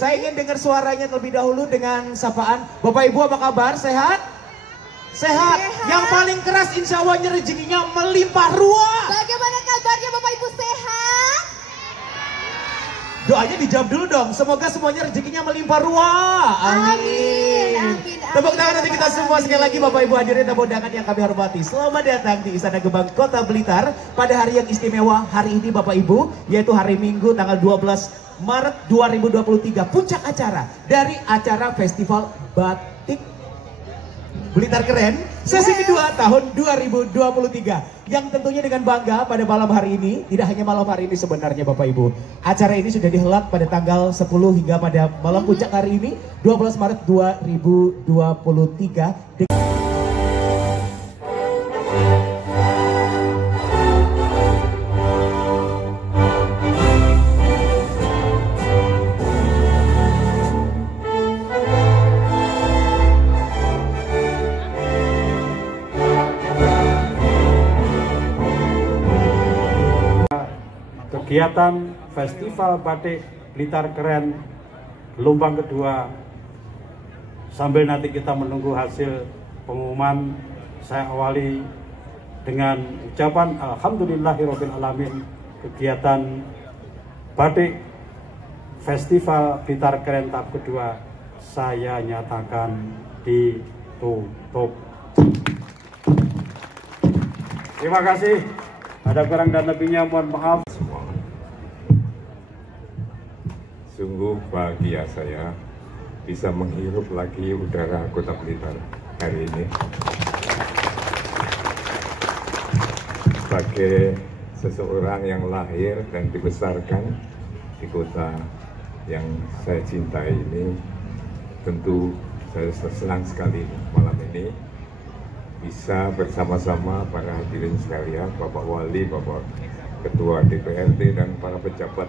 Saya ingin dengar suaranya terlebih dahulu dengan sapaan. Bapak Ibu apa kabar? Sehat? Sehat. Yang paling keras insya Allah rezekinya melimpah ruah. Bagaimana kabarnya Bapak Ibu sehat? Doanya dijawab dulu dong. Semoga semuanya rezekinya melimpah ruah. Amin. Amin. Tepuk tangan nanti kita semua sekali lagi Bapak Ibu hadirin tamu undangan yang kami hormati. Selamat datang di Istana Gebang Kota Blitar pada hari yang istimewa hari ini Bapak Ibu, yaitu hari Minggu tanggal 12 Maret 2023, puncak acara dari acara Festival Batik Blitar Keren sesi kedua tahun 2023 yang tentunya dengan bangga pada malam hari ini. Tidak hanya malam hari ini sebenarnya Bapak Ibu, acara ini sudah dihelat pada tanggal 10 hingga pada malam puncak hari ini 12 Maret 2023. Kegiatan Festival Batik Blitar Keren gelombang kedua, sambil nanti kita menunggu hasil pengumuman, saya awali dengan ucapan Alhamdulillahirabbil alamin. Kegiatan Batik Festival Blitar Keren tahap kedua saya nyatakan ditutup. Terima kasih. Ada kurang dan lebihnya mohon maaf. Sungguh bahagia saya bisa menghirup lagi udara Kota Blitar hari ini. Sebagai seseorang yang lahir dan dibesarkan di kota yang saya cintai ini, tentu saya senang sekali malam ini bisa bersama-sama para hadirin sekalian, Bapak Wali, Bapak Ketua DPRD, dan para pejabat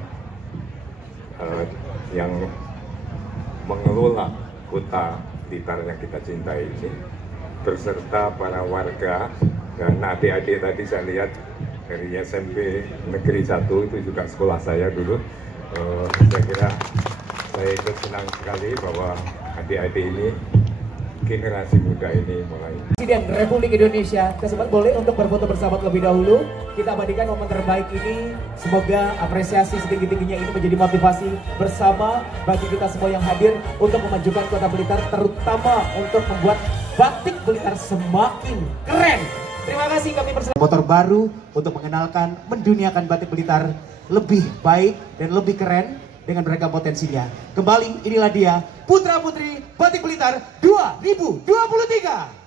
yang mengelola kota Blitar yang kita cintai ini, berserta para warga dan adik-adik. Tadi saya lihat dari SMP Negeri 1, itu juga sekolah saya dulu. Saya kira saya ikut senang sekali bahwa adik-adik ini, generasi muda ini mulai. Presiden Republik Indonesia, kesempatan boleh untuk berfoto bersama terlebih dahulu. Kita abadikan momen terbaik ini. Semoga apresiasi setinggi-tingginya ini menjadi motivasi bersama bagi kita semua yang hadir untuk memajukan Kota Blitar, terutama untuk membuat batik Blitar semakin keren. Terima kasih kami bersama. Motor baru untuk mengenalkan, menduniakan batik Blitar lebih baik dan lebih keren dengan beragam potensinya. Kembali, inilah dia Putra Putri Batik Blitar 2023.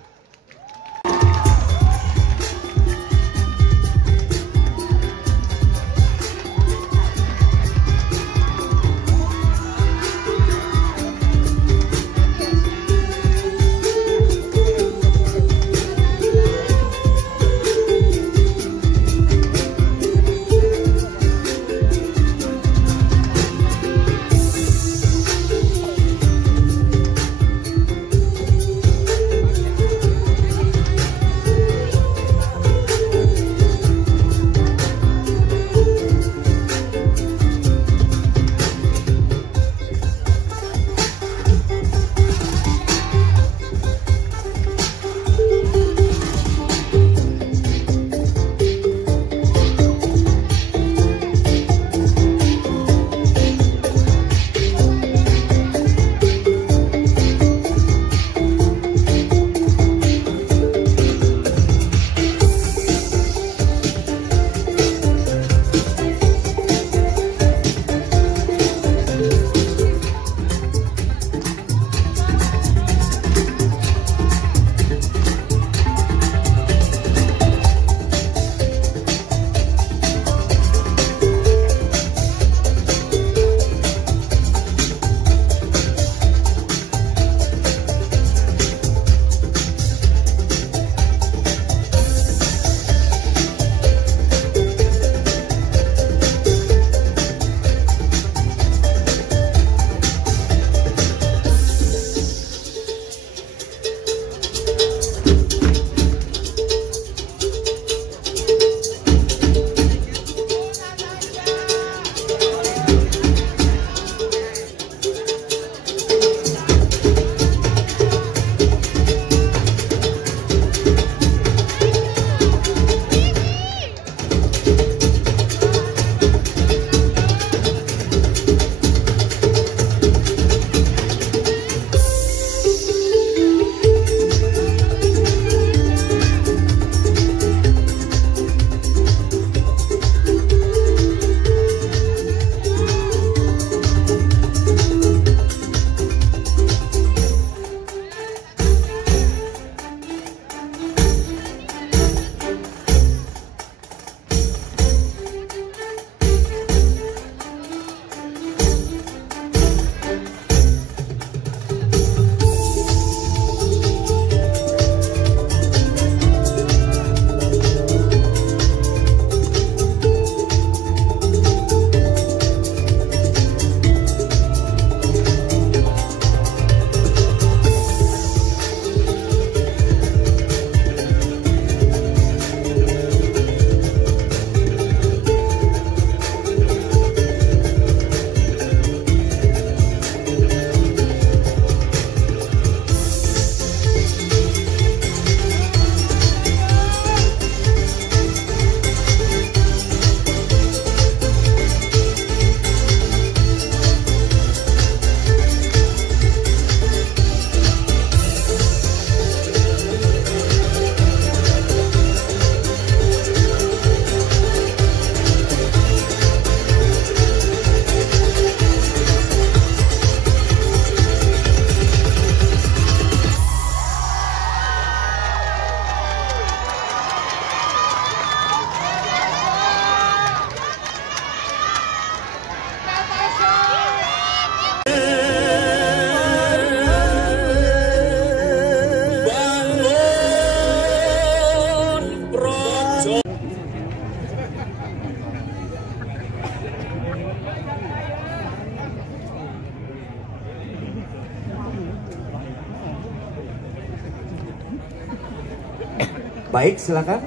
Baik, silakan.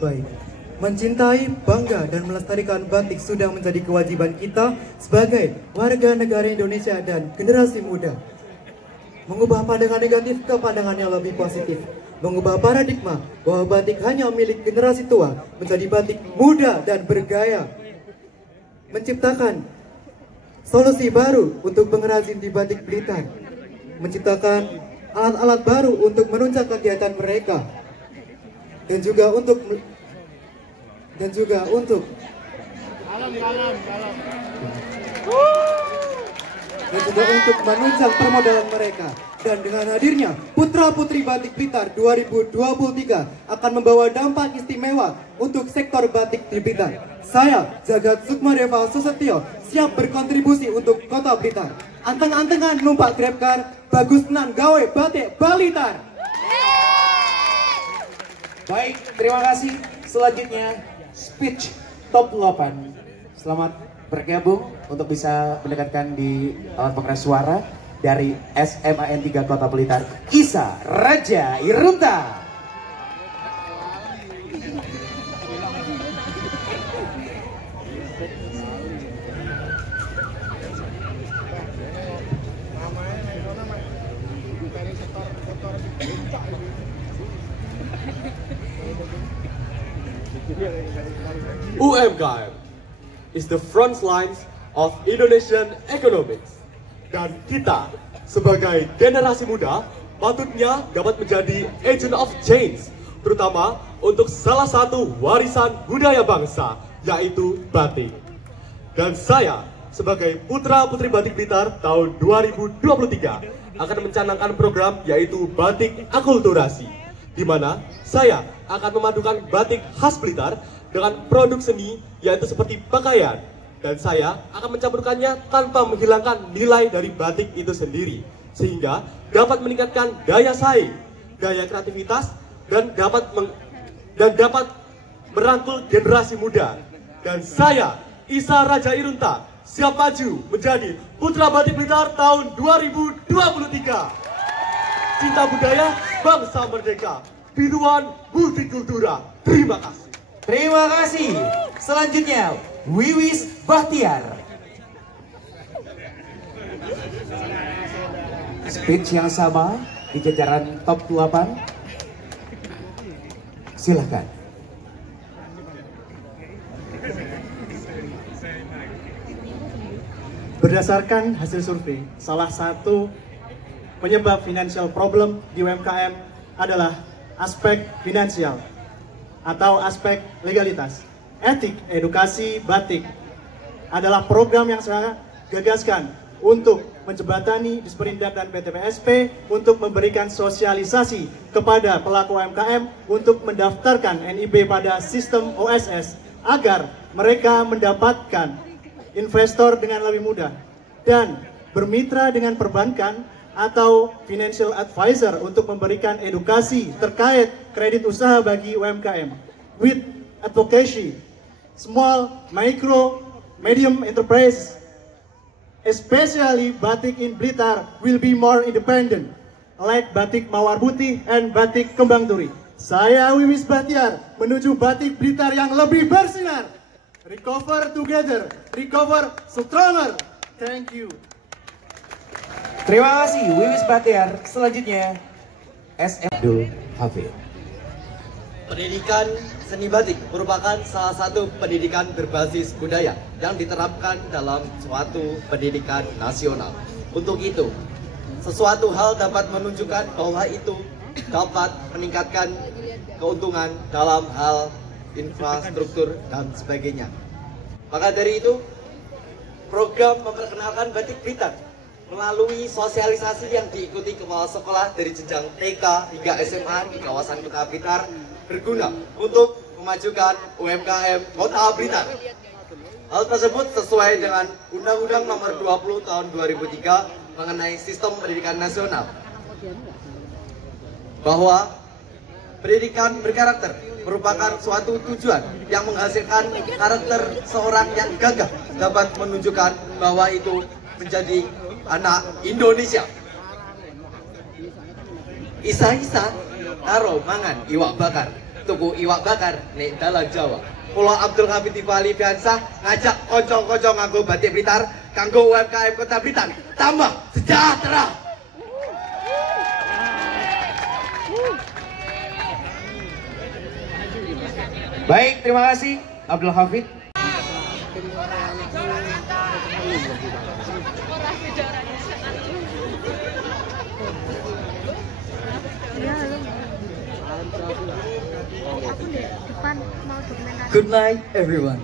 Baik, mencintai, bangga, dan melestarikan batik sudah menjadi kewajiban kita sebagai warga negara Indonesia dan generasi muda. Mengubah pandangan negatif ke pandangan yang lebih positif. Mengubah paradigma bahwa batik hanya milik generasi tua menjadi batik muda dan bergaya. Menciptakan solusi baru untuk pengrajin di batik Blitar. Menciptakan alat-alat baru untuk menunjang kegiatan mereka. Dan juga untuk menunjang permodalan mereka. Dan dengan hadirnya Putra Putri Batik Blitar 2023 akan membawa dampak istimewa untuk sektor batik di Blitar. Saya, Jagat Sukmadeva Susetio, siap berkontribusi untuk Kota Blitar. Anteng-antengan numpak grabcar, bagus tenan gawe batik Blitar. Baik, terima kasih. Selanjutnya speech top 8. Selamat bergabung untuk bisa mendekatkan di alat pengeras suara dari SMAN 3 Kota Blitar, Isa Raja Irunta. UMKM is the front lines of Indonesian economics. Dan kita sebagai generasi muda patutnya dapat menjadi agent of change, terutama untuk salah satu warisan budaya bangsa, yaitu batik. Dan saya sebagai Putra Putri Batik Blitar tahun 2023 akan mencanangkan program yaitu Batik Akulturasi, di mana saya akan memadukan batik khas Blitar dengan produk seni yaitu seperti pakaian, dan saya akan mencampurkannya tanpa menghilangkan nilai dari batik itu sendiri, sehingga dapat meningkatkan daya saing, daya kreativitas, dan dapat merangkul generasi muda. Dan saya, Isa Raja Irunta, siap maju menjadi Putra Batik Blitar tahun 2023. Cinta budaya, bangsa merdeka, Biduan Budi Kultura. Terima kasih. Terima kasih. Selanjutnya, Wiwis Bahtiar. Speech yang sama di jajaran top 8. Silahkan. Berdasarkan hasil survei, salah satu penyebab financial problem di UMKM adalah aspek finansial atau aspek legalitas. Etik edukasi batik adalah program yang saya gagaskan untuk menjembatani Disperindak dan PTPSP untuk memberikan sosialisasi kepada pelaku UMKM untuk mendaftarkan NIB pada sistem OSS agar mereka mendapatkan investor dengan lebih mudah dan bermitra dengan perbankan atau financial advisor untuk memberikan edukasi terkait kredit usaha bagi UMKM with advocacy small, micro, medium enterprise, especially batik in Blitar will be more independent like batik Mawar Putih and batik Kembang Turi. Saya Wiwis Bahtiar menuju batik Blitar yang lebih bersinar. Recover together, recover stronger. Thank you. Terima kasih Wiwis Bahtiar. Selanjutnya SM Abdul Hafid. Pendidikan seni batik merupakan salah satu pendidikan berbasis budaya yang diterapkan dalam suatu pendidikan nasional. Untuk itu, sesuatu hal dapat menunjukkan bahwa itu dapat meningkatkan keuntungan dalam hal infrastruktur dan sebagainya. Maka dari itu, program memperkenalkan batik Blitar melalui sosialisasi yang diikuti kepala sekolah dari jenjang TK hingga SMA di kawasan Kota Blitar berguna untuk memajukan UMKM Kota Blitar. Hal tersebut sesuai dengan Undang-Undang Nomor 20 Tahun 2003 mengenai Sistem Pendidikan Nasional, bahwa pendidikan berkarakter merupakan suatu tujuan yang menghasilkan karakter seorang yang gagah, dapat menunjukkan bahwa itu menjadi anak Indonesia. Isa-isa karo mangan iwak bakar. Tuku iwak bakar nek dalan Jawa. Kula Abdul Hafid Tifali Fiansah ngajak kanca-kanca nganggo batik Blitar kanggo UMKM Kota Blitar tambah sejahtera. Baik, terima kasih Abdul Hafid. Good night, everyone.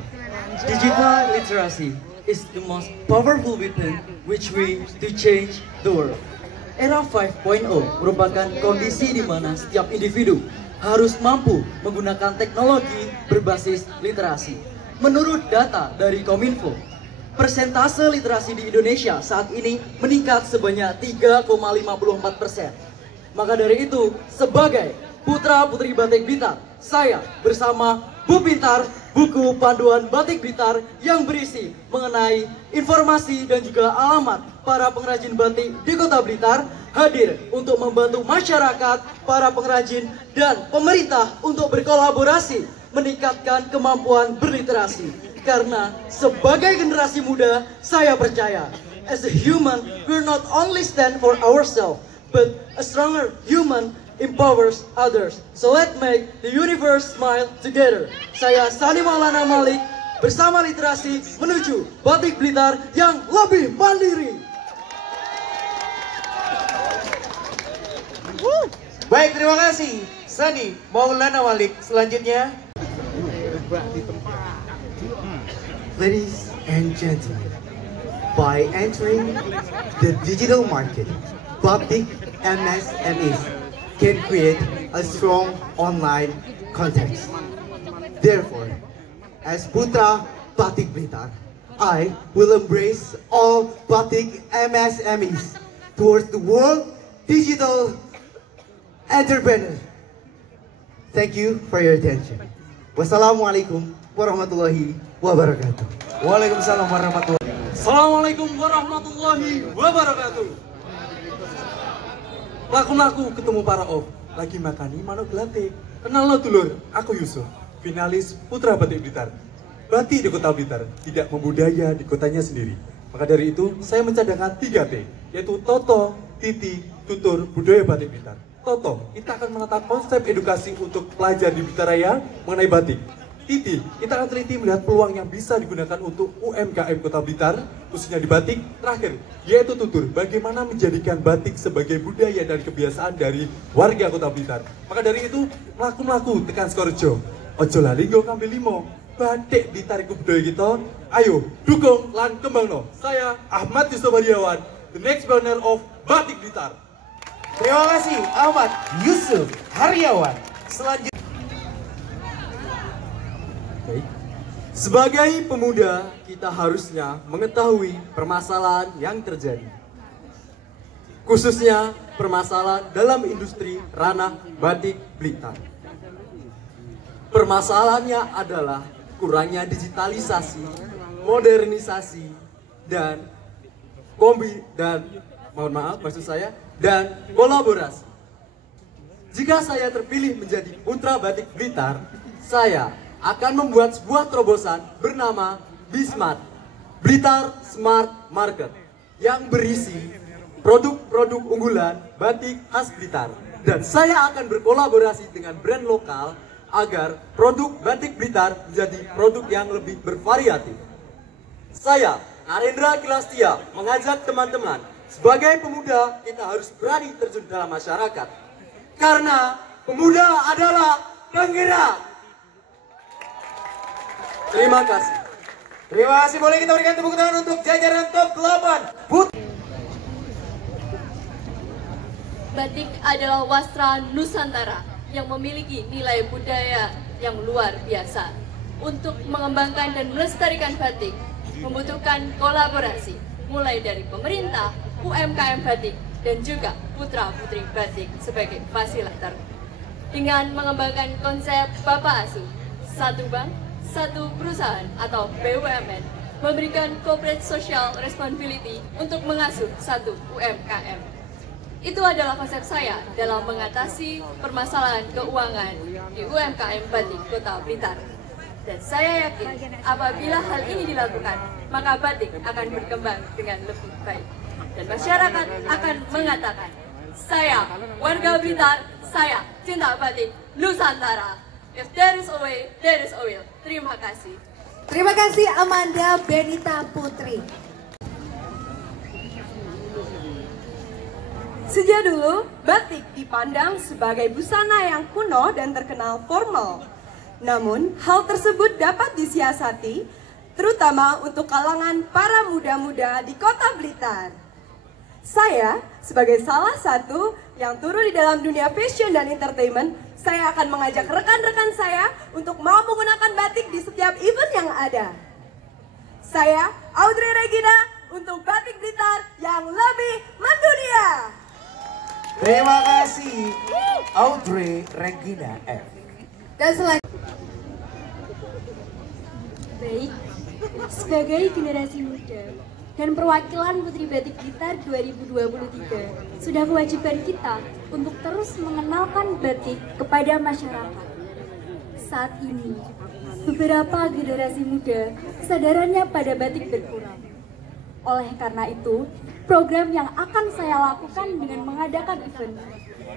Digital literacy is the most powerful weapon which we to change the world. Era 5.0 merupakan kondisi di mana setiap individu harus mampu menggunakan teknologi berbasis literasi. Menurut data dari Kominfo, persentase literasi di Indonesia saat ini meningkat sebanyak 3,54%. Maka dari itu, sebagai putra-putri Batik Blitar, saya bersama Bu Pintar, buku panduan Batik Blitar yang berisi mengenai informasi dan juga alamat para pengrajin batik di Kota Blitar hadir untuk membantu masyarakat, para pengrajin, dan pemerintah untuk berkolaborasi meningkatkan kemampuan berliterasi. Karena sebagai generasi muda, saya percaya, as a human, we're not only stand for ourselves, but a stronger human empowers others. So let's make the universe smile together. Saya Sani Maulana Malik bersama literasi menuju Batik Blitar yang lebih mandiri. Baik, terima kasih Sani Maulana Malik. Selanjutnya, ladies and gentlemen, by entering the digital market, Batik MSMEs can create a strong online context. Therefore, as Putra Batik Blitar, I will embrace all Batik MSMEs towards the world digital entrepreneur. Thank you for your attention. Wassalamualaikum warahmatullahi wabarakatuh. Waalaikumsalam warahmatullahi wabarakatuh. Assalamualaikum warahmatullahi wabarakatuh. Laku-laku ketemu para of, lagi makani manuk gelate. Kenal lo dulur, aku Yusuf, finalis Putra Batik Blitar. Batik di Kota Blitar tidak membudaya di kotanya sendiri. Maka dari itu, saya mencadangkan 3T, yaitu Toto, Titi, Tutur, Budaya Batik Blitar. Toto, kita akan menata konsep edukasi untuk pelajar di Blitar Raya mengenai batik. Titi, kita akan teliti melihat peluang yang bisa digunakan untuk UMKM Kota Blitar, khususnya di batik. Terakhir, yaitu Tutur, bagaimana menjadikan batik sebagai budaya dan kebiasaan dari warga Kota Blitar. Maka dari itu, melaku-melaku tekan Skorjo, ojo lali nggo kambil limo, batik Blitar iku budaya kita, ayo dukung lan kembangno. Saya Ahmad Yusuf Haryawan, the next banner of Batik Blitar. terima kasih Ahmad Yusuf Haryawan. Selanjutnya, Sebagai pemuda, kita harusnya mengetahui permasalahan yang terjadi. Khususnya permasalahan dalam industri ranah batik Blitar. Permasalahannya adalah kurangnya digitalisasi, modernisasi, dan kolaborasi. Jika saya terpilih menjadi Putra Batik Blitar, saya akan membuat sebuah terobosan bernama Bismart, Blitar Smart Market, yang berisi produk-produk unggulan batik khas Blitar. Dan saya akan berkolaborasi dengan brand lokal agar produk batik Blitar menjadi produk yang lebih bervariatif. Saya, Narendra Kilastia, mengajak teman-teman, sebagai pemuda kita harus berani terjun dalam masyarakat. Karena pemuda adalah penggerak. Terima kasih. terima kasih. Boleh kita berikan tepuk tangan untuk jajaran top 8. Batik adalah wastra Nusantara yang memiliki nilai budaya yang luar biasa. Untuk mengembangkan dan melestarikan batik membutuhkan kolaborasi mulai dari pemerintah, UMKM batik, dan juga putra-putri batik sebagai fasilitator. Dengan mengembangkan konsep Bapak Asuh, satu bank, satu perusahaan atau BUMN, memberikan corporate social responsibility untuk mengasuh satu UMKM. Itu adalah konsep saya dalam mengatasi permasalahan keuangan di UMKM Batik Kota Blitar. Dan saya yakin apabila hal ini dilakukan, maka batik akan berkembang dengan lebih baik. Dan masyarakat akan mengatakan, saya warga Blitar, saya cinta batik Nusantara. If there is a way, there is a will. Terima kasih. Terima kasih Amanda Benita Putri. Sejak dulu, batik dipandang sebagai busana yang kuno dan terkenal formal. Namun, hal tersebut dapat disiasati, terutama untuk kalangan para muda-muda di Kota Blitar. Saya, sebagai salah satu yang turun di dalam dunia fashion dan entertainment, saya akan mengajak rekan-rekan saya untuk mau menggunakan batik di setiap event yang ada. Saya, Audrey Regina, untuk Batik Blitar yang lebih mendunia. Terima kasih Audrey Regina F. Dan selanjutnya. Baik, sebagai generasi muda dan perwakilan Putri Batik Blitar 2023, sudah kewajiban kita untuk terus mengenalkan batik kepada masyarakat. Saat ini, beberapa generasi muda kesadarannya pada batik berkurang. Oleh karena itu, program yang akan saya lakukan dengan mengadakan event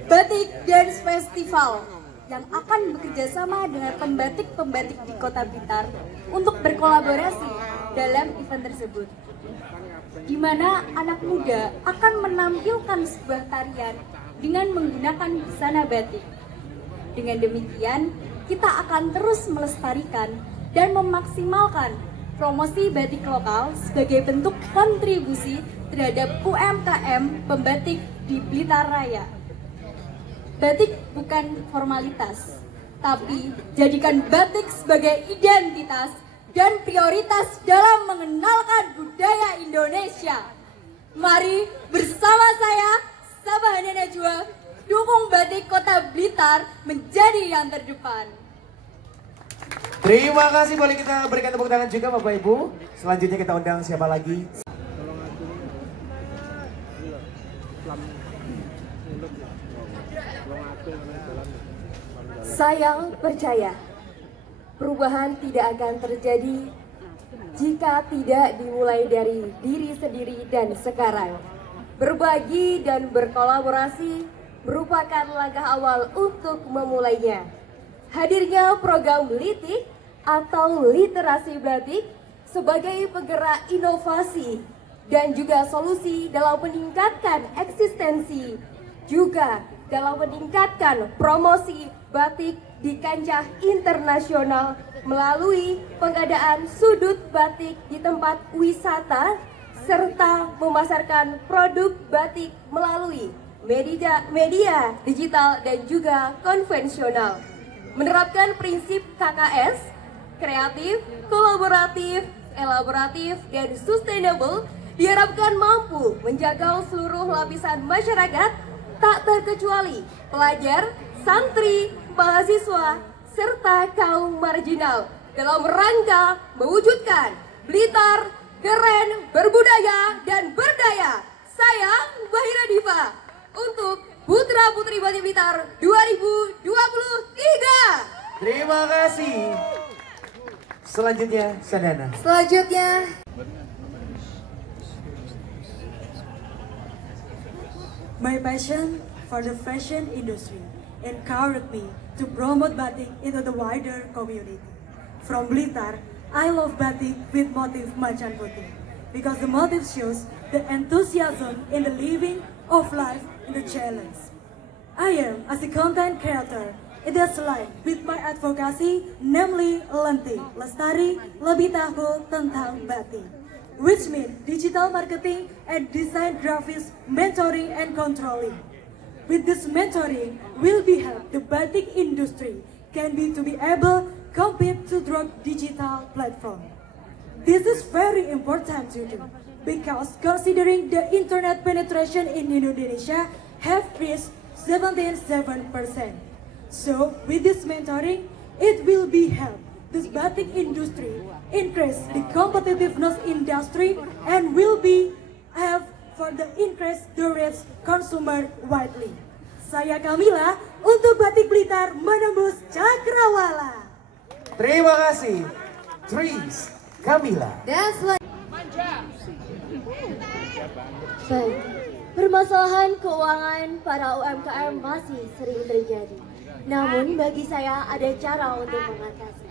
Batik Dance Festival yang akan bekerja sama dengan pembatik-pembatik di Kota Blitar untuk berkolaborasi dalam event tersebut, di mana anak muda akan menampilkan sebuah tarian dengan menggunakan busana batik. Dengan demikian, kita akan terus melestarikan dan memaksimalkan promosi batik lokal sebagai bentuk kontribusi terhadap UMKM pembatik di Blitar Raya. Batik bukan formalitas, tapi jadikan batik sebagai identitas dan prioritas dalam mengenalkan budaya Indonesia. Mari bersama saya, Sabahana Najwa, dukung batik Kota Blitar menjadi yang terdepan. Terima kasih, boleh kita berikan tepuk tangan juga Bapak Ibu. Selanjutnya kita undang siapa lagi? Saya percaya perubahan tidak akan terjadi jika tidak dimulai dari diri sendiri dan sekarang. Berbagi dan berkolaborasi merupakan langkah awal untuk memulainya. Hadirnya program Litik atau literasi batik sebagai penggerak inovasi dan juga solusi dalam meningkatkan eksistensi, juga dalam meningkatkan promosi batik di kancah internasional melalui pengadaan sudut batik di tempat wisata serta memasarkan produk batik melalui media digital dan juga konvensional. Menerapkan prinsip KKS, kreatif, kolaboratif, elaboratif, dan sustainable diharapkan mampu menjaga seluruh lapisan masyarakat tak terkecuali pelajar, santri, mahasiswa, serta kaum marginal dalam rangka mewujudkan Blitar keren, berbudaya, dan berdaya. Saya Bahira Diva untuk Putra Putri Batik Blitar 2023. Terima kasih. Selanjutnya Sadana. Selanjutnya my passion for the fashion industry encouraged me to promote batik into the wider community. From Blitar, I love batik with motif Macan Putih because the motif shows the enthusiasm in the living of life in the challenge. I am as a content creator. It is aligned with my advocacy, namely Lenti, Lestari, Lebih Tahu Tentang Batik, which means digital marketing and design graphics, mentoring and controlling. With this mentoring, will be help the batik industry can be able compete to drug digital platform. This is very important to do because considering the internet penetration in Indonesia have reached 77%. So with this mentoring, it will be help this batik industry increase the competitiveness industry and will be have for the increase the reach consumer widely. Saya Kamila untuk Batik Blitar menembus cakrawala. Terima kasih, Tris Kamila. Dan Baik, permasalahan keuangan para UMKM masih sering terjadi. Namun bagi saya ada cara untuk mengatasi,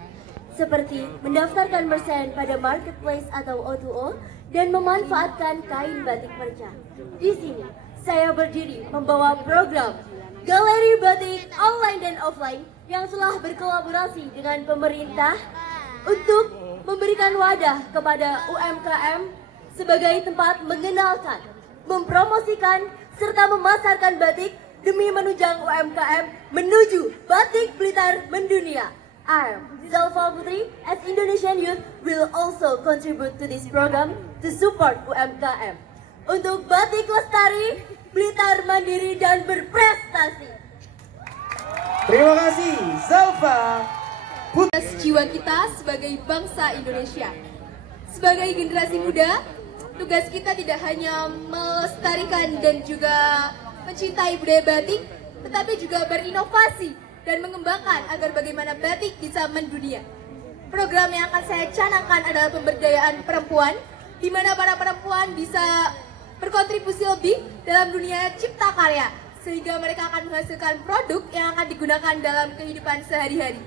seperti mendaftarkan merchant pada marketplace atau O2O dan memanfaatkan kain batik perca. Di sini saya berdiri membawa program Galeri Batik Online dan Offline yang telah berkolaborasi dengan pemerintah untuk memberikan wadah kepada UMKM sebagai tempat mengenalkan, mempromosikan, serta memasarkan batik demi menunjang UMKM menuju Batik Blitar mendunia. I, Zalfa Putri, as Indonesian youth, will also contribute to this program to support UMKM. Untuk batik lestari, Blitar mandiri dan berprestasi. Terima kasih, Zalfa Putri. Jiwa kita sebagai bangsa Indonesia. Sebagai generasi muda, tugas kita tidak hanya melestarikan dan juga mencintai budaya batik, tetapi juga berinovasi dan mengembangkan agar bagaimana batik bisa mendunia. Program yang akan saya canangkan adalah pemberdayaan perempuan, di mana para perempuan bisa berkontribusi lebih dalam dunia cipta karya, sehingga mereka akan menghasilkan produk yang akan digunakan dalam kehidupan sehari-hari.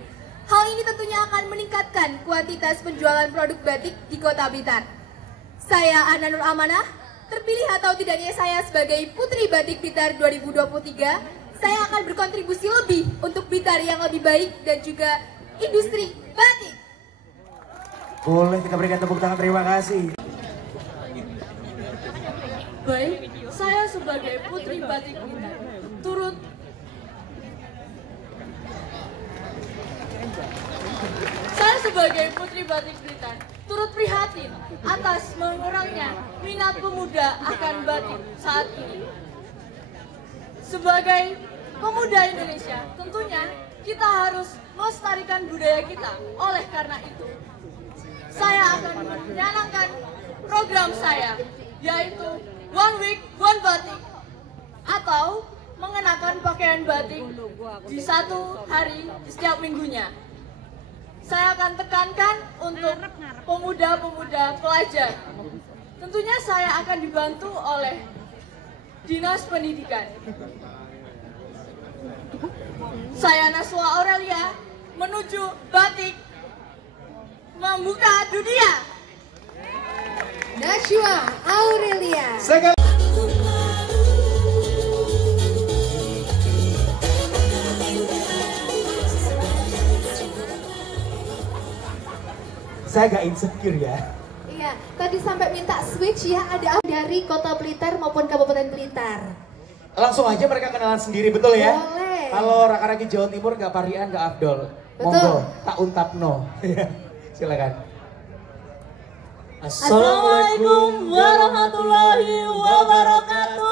Hal ini tentunya akan meningkatkan kuantitas penjualan produk batik di Kota Blitar. Saya Ana Nur Amanah, terpilih atau tidaknya saya sebagai Putri Batik Blitar 2023, saya akan berkontribusi lebih untuk Blitar yang lebih baik dan juga industri batik. Boleh kita berikan tepuk tangan, terima kasih. Baik, saya sebagai Putri Batik Blitar turut prihatin atas mengurangnya minat pemuda akan batik saat ini. Sebagai pemuda Indonesia, tentunya kita harus melestarikan budaya kita. Oleh karena itu, saya akan mencanangkan program saya, yaitu One Week One Batik, atau mengenakan pakaian batik di satu hari di setiap minggunya. Saya akan tekankan untuk pemuda-pemuda pelajar. Tentunya saya akan dibantu oleh Dinas Pendidikan. Saya Naswa Aurelia menuju batik membuka dunia. Naswa Aurelia. Saya agak insecure ya. Iya, tadi sampai minta switch ya, ada dari Kota Blitar maupun Kabupaten Blitar. Langsung aja mereka kenalan sendiri, betul ya? Boleh. Kalau Raka-Raki Jawa Timur nggak Parian, nggak Afdol. Betul. Monggo, tak untapno. Silakan. Assalamualaikum warahmatullahi wabarakatuh.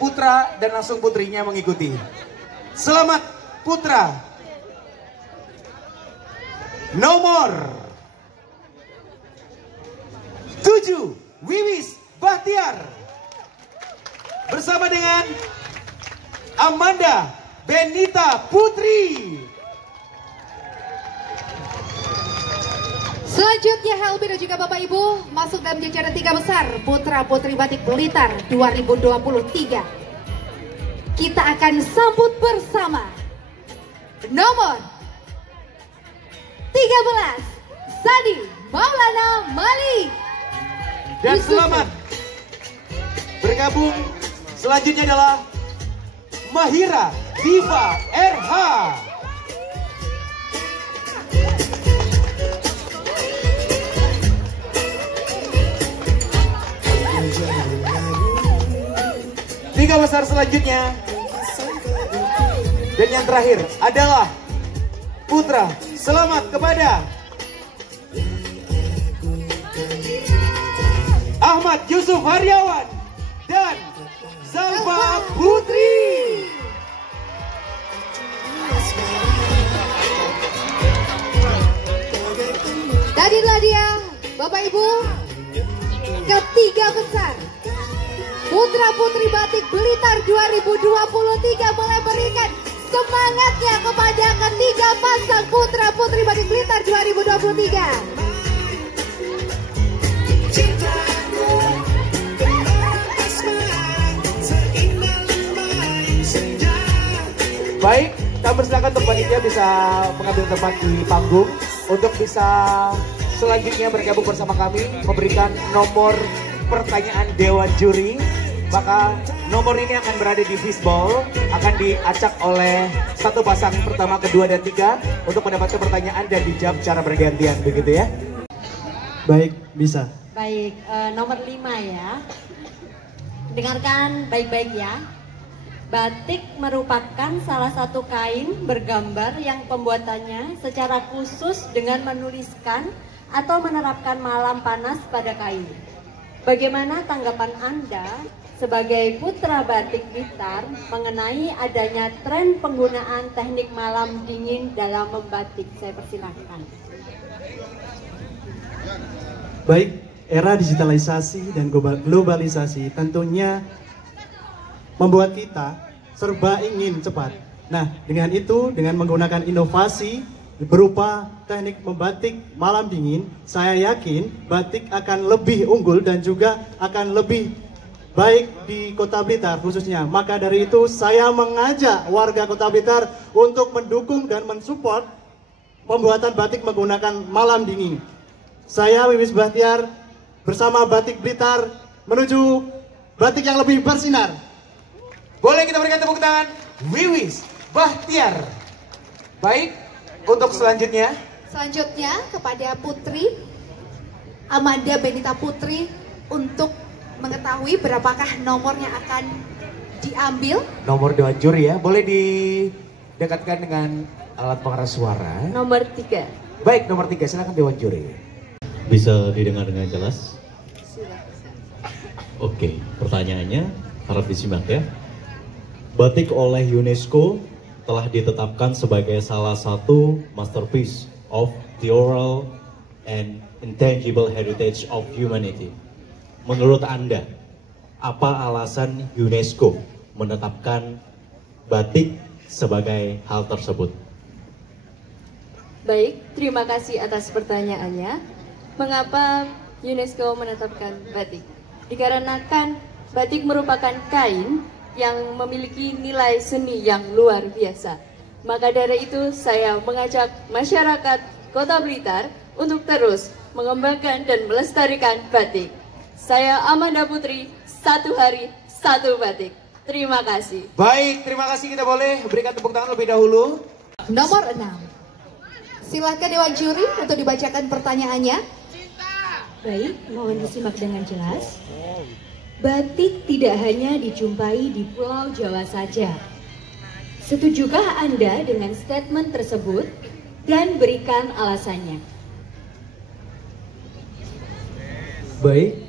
Putra dan langsung putrinya mengikuti. Selamat Putra. Nomor 7, Wiwis Bahtiar bersama dengan Amanda Benita Putri. Selanjutnya Helmi dan juga Bapak Ibu masuk dalam jajaran 3 besar Putra Putri Batik Blitar 2023. Kita akan sambut bersama nomor 13, Sadi Maulana Malik. Dan selamat bergabung selanjutnya adalah Mahira Diva RH. Tiga besar selanjutnya dan yang terakhir adalah Putra. Selamat kepada Ahmad Yusuf Haryawan dan Zalfa Putri. Tadilah dia, Bapak Ibu, ketiga besar. Putra Putri Batik Blitar 2023 mulai berikan semangatnya kepada ketiga pasang Putra Putri Batik Blitar 2023. Baik, kami persilakan untuk panitia bisa mengambil tempat di panggung untuk bisa selanjutnya bergabung bersama kami memberikan nomor pertanyaan Dewan Juri. Maka nomor ini akan berada di fishbowl, akan diacak oleh satu pasang pertama, kedua, dan tiga untuk mendapatkan pertanyaan dan dijawab secara bergantian, begitu ya? Baik, bisa. Baik, nomor 5 ya. Dengarkan baik-baik ya. Batik merupakan salah satu kain bergambar yang pembuatannya secara khusus dengan menuliskan atau menerapkan malam panas pada kain. Bagaimana tanggapan Anda sebagai putra batik Blitar mengenai adanya tren penggunaan teknik malam dingin dalam membatik? Saya persilahkan. Baik, era digitalisasi dan globalisasi tentunya membuat kita serba ingin cepat. Nah, dengan itu, dengan menggunakan inovasi berupa teknik membatik malam dingin, saya yakin batik akan lebih unggul dan juga akan lebih baik di Kota Blitar khususnya. Maka dari itu, saya mengajak warga Kota Blitar untuk mendukung dan mensupport pembuatan batik menggunakan malam dingin. Saya Wiwis Bahtiar bersama Batik Blitar menuju batik yang lebih bersinar. Boleh kita berikan tepuk tangan Wiwis Bahtiar. Baik, untuk selanjutnya. Selanjutnya kepada Putri Amanda Benita Putri untuk mengetahui berapakah nomor yang akan diambil. Nomor Dewan Juri ya, boleh didekatkan dengan alat pengeras suara. Nomor 3. Baik, nomor 3, silakan Dewan Juri. Bisa didengar dengan jelas? Oke, pertanyaannya harap disimak ya. Batik oleh UNESCO telah ditetapkan sebagai salah satu masterpiece of the oral and intangible heritage of humanity. Menurut Anda, apa alasan UNESCO menetapkan batik sebagai hal tersebut? Baik, terima kasih atas pertanyaannya. Mengapa UNESCO menetapkan batik? Dikarenakan batik merupakan kain yang memiliki nilai seni yang luar biasa. Maka dari itu saya mengajak masyarakat Kota Blitar untuk terus mengembangkan dan melestarikan batik. Saya Amanda Putri, satu hari, satu batik. Terima kasih. Baik, terima kasih. Kita boleh berikan tepuk tangan lebih dahulu. Nomor 6. Silakan Dewan Juri untuk dibacakan pertanyaannya. Baik, mohon disimak dengan jelas. Batik tidak hanya dijumpai di Pulau Jawa saja. Setujukah Anda dengan statement tersebut dan berikan alasannya? Baik,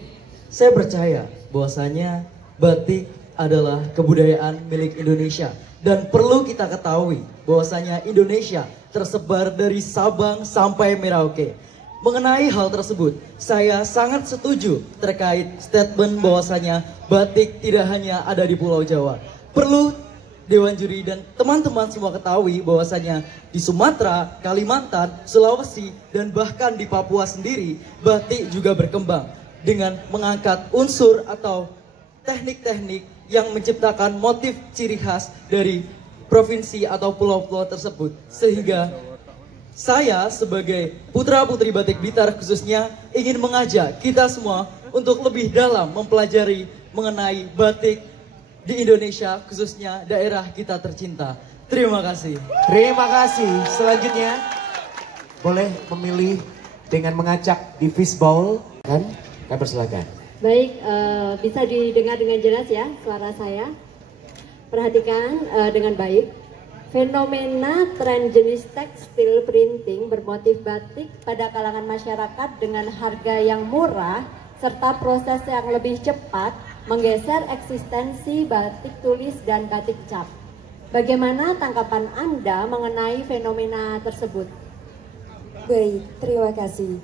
saya percaya bahwasanya batik adalah kebudayaan milik Indonesia dan perlu kita ketahui bahwasanya Indonesia tersebar dari Sabang sampai Merauke. Mengenai hal tersebut, saya sangat setuju terkait statement bahwasanya batik tidak hanya ada di Pulau Jawa. Perlu Dewan Juri dan teman-teman semua ketahui bahwasanya di Sumatera, Kalimantan, Sulawesi, dan bahkan di Papua sendiri, batik juga berkembang dengan mengangkat unsur atau teknik-teknik yang menciptakan motif ciri khas dari provinsi atau pulau-pulau tersebut. Sehingga saya sebagai putra-putri batik Blitar khususnya ingin mengajak kita semua untuk lebih dalam mempelajari mengenai batik di Indonesia khususnya daerah kita tercinta. Terima kasih. Terima kasih. Selanjutnya boleh memilih dengan mengacak di fishbowl kan? Kami persilakan. Baik, bisa didengar dengan jelas ya suara saya. Perhatikan dengan baik. Fenomena tren jenis tekstil printing bermotif batik pada kalangan masyarakat dengan harga yang murah serta proses yang lebih cepat menggeser eksistensi batik tulis dan batik cap. Bagaimana tanggapan Anda mengenai fenomena tersebut? Baik, terima kasih.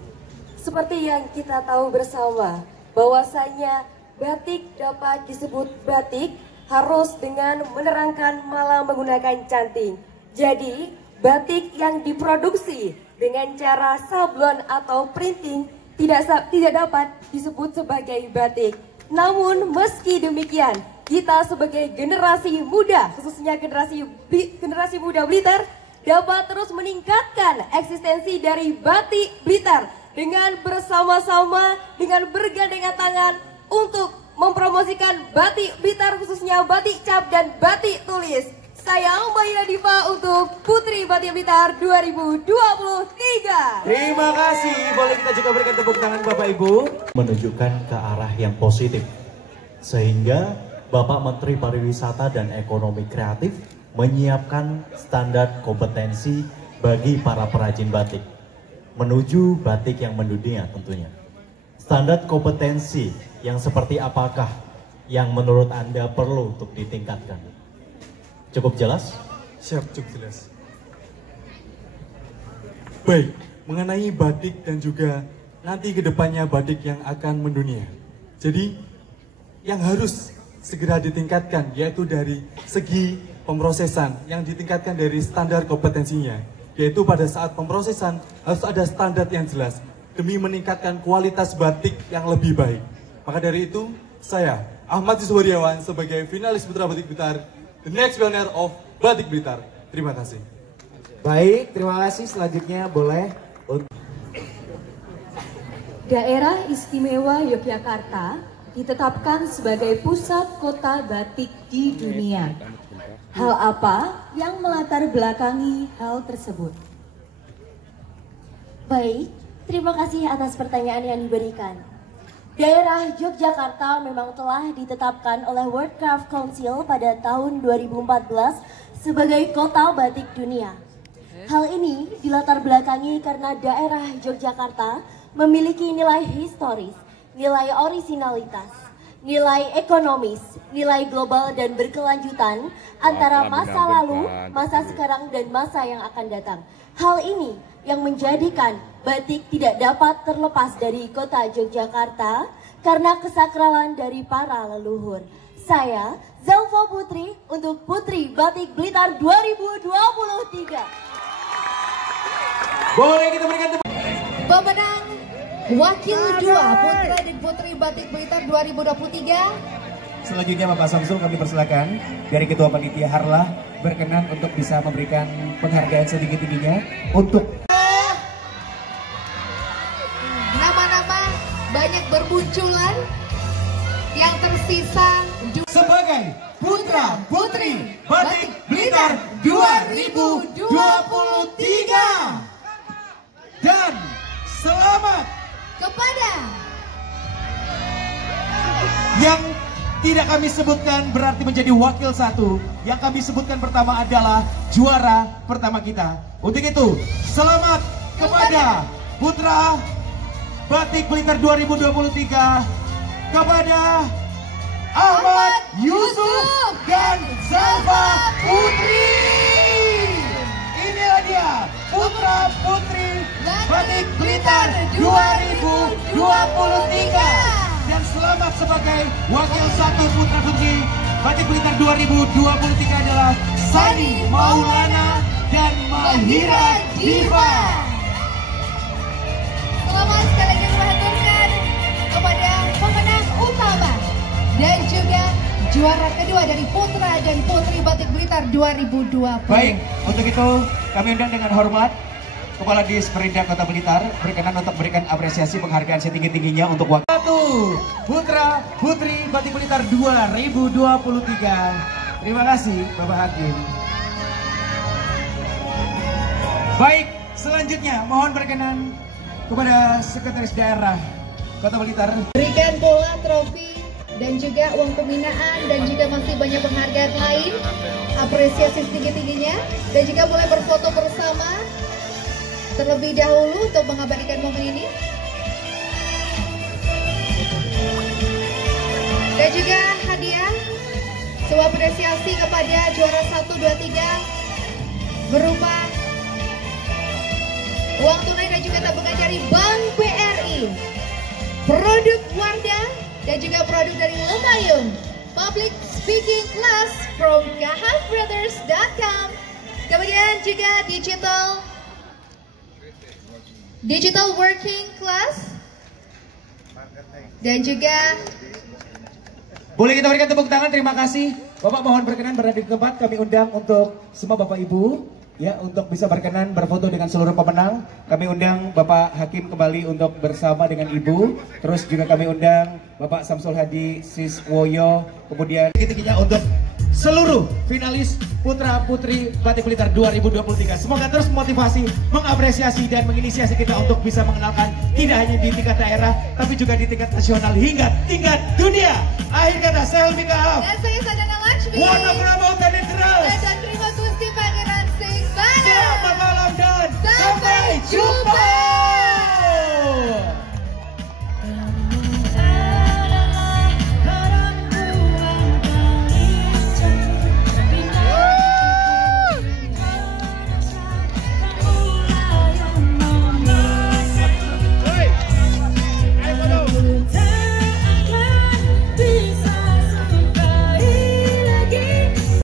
Seperti yang kita tahu bersama bahwasanya batik dapat disebut batik harus dengan menerangkan malah menggunakan canting. Jadi, batik yang diproduksi dengan cara sablon atau printing tidak dapat disebut sebagai batik. Namun meski demikian, kita sebagai generasi muda, khususnya generasi muda Blitar, dapat terus meningkatkan eksistensi dari batik Blitar dengan bersama-sama, dengan bergandengan tangan untuk mempromosikan batik Blitar, khususnya batik cap dan batik tulis. Saya Mbak Ina Diva untuk Putri Batik Blitar 2023. Terima kasih. Boleh kita juga berikan tepuk tangan Bapak Ibu. Menunjukkan ke arah yang positif. Sehingga Bapak Menteri Pariwisata dan Ekonomi Kreatif menyiapkan standar kompetensi bagi para perajin batik. Menuju batik yang mendunia tentunya. Standar kompetensi yang seperti apakah yang menurut Anda perlu untuk ditingkatkan? Cukup jelas? Siap, cukup jelas. Baik, mengenai batik dan juga nanti kedepannya batik yang akan mendunia. Jadi, yang harus segera ditingkatkan yaitu dari segi pemrosesan, yang ditingkatkan dari standar kompetensinya. Yaitu pada saat pemrosesan harus ada standar yang jelas demi meningkatkan kualitas batik yang lebih baik. Maka dari itu, saya Ahmad Yuswaryawan sebagai finalis Putra Batik Blitar, the next pioneer of Batik Blitar. Terima kasih. Baik, terima kasih. Selanjutnya boleh. Daerah Istimewa Yogyakarta ditetapkan sebagai pusat kota batik di dunia. Hal apa yang melatar belakangi hal tersebut? Baik, terima kasih atas pertanyaan yang diberikan. Daerah Yogyakarta memang telah ditetapkan oleh World Craft Council pada tahun 2014 sebagai kota batik dunia. Hal ini dilatar belakangi karena daerah Yogyakarta memiliki nilai historis, nilai orisinalitas, nilai ekonomis, nilai global dan berkelanjutan antara masa lalu, masa sekarang, dan masa yang akan datang. Hal ini yang menjadikan batik tidak dapat terlepas dari kota Yogyakarta karena kesakralan dari para leluhur. Saya, Zelva Putri, untuk Putri Batik Blitar 2023. Boleh kita berikan tepuk. Pemenang Wakil 2 Putra dan Putri Batik Blitar 2023. Selanjutnya Bapak Samsul kami persilakan dari Ketua Panitia Harlah berkenan untuk bisa memberikan penghargaan setinggi-tingginya untuk nama-nama banyak bermunculan, yang tersisa sebagai Putra Putri Batik Blitar 2023. Dan selamat kepada yang tidak kami sebutkan berarti menjadi wakil satu. Yang kami sebutkan pertama adalah juara pertama kita. Untuk itu, selamat kepada Putra Batik Blitar 2023 kepada Ahmad Yusuf dan Zelva Putri. Inilah dia Putra Putri Batik Blitar 2023. Dan selamat sebagai wakil satu Putra Putri Batik Blitar 2023 adalah Sani Maulana dan Mahira Diva. Selamat sekali lagi mengaturkan kepada pemenang utama dan juga juara kedua dari Putra dan Putri Batik Blitar 2020. Baik, untuk itu kami undang dengan hormat Kepala Dis Perindak Kota Blitar berkenan untuk memberikan apresiasi penghargaan setinggi-tingginya untuk wakil satu Putra Putri Batik Blitar 2023. Terima kasih Bapak Hakim. Baik, selanjutnya mohon berkenan kepada Sekretaris Daerah Kota Blitar. Berikan bola, trofi, dan juga uang pembinaan, dan juga masih banyak penghargaan lain. Apresiasi setinggi-tingginya, dan juga boleh berfoto bersama terlebih dahulu untuk mengabadikan momen ini. Dan juga hadiah sebuah apresiasi kepada juara 1, 2, 3 berupa uang tunai dan juga tabungan dari Bank BRI, produk Wardah, dan juga produk dari Lumayung, Public Speaking Class from KahanBrothers.com. Kemudian juga Digital Working Class. Dan juga boleh kita berikan tepuk tangan, terima kasih. Bapak mohon berkenan berada di tempat, kami undang untuk semua Bapak Ibu ya untuk bisa berkenan berfoto dengan seluruh pemenang. Kami undang Bapak Hakim kembali untuk bersama dengan Ibu. Terus juga kami undang Bapak Samsul Hadi Siswoyo. Kemudian tinggi-tingginya untuk seluruh finalis Putra Putri Batik Blitar 2023. Semoga terus memotivasi, mengapresiasi dan menginisiasi kita untuk bisa mengenalkan tidak hanya di tingkat daerah tapi juga di tingkat nasional hingga tingkat dunia. Akhir kata saya Helmi Kaham. Dan saya Sadana Lakshmi. Warna Prabowo.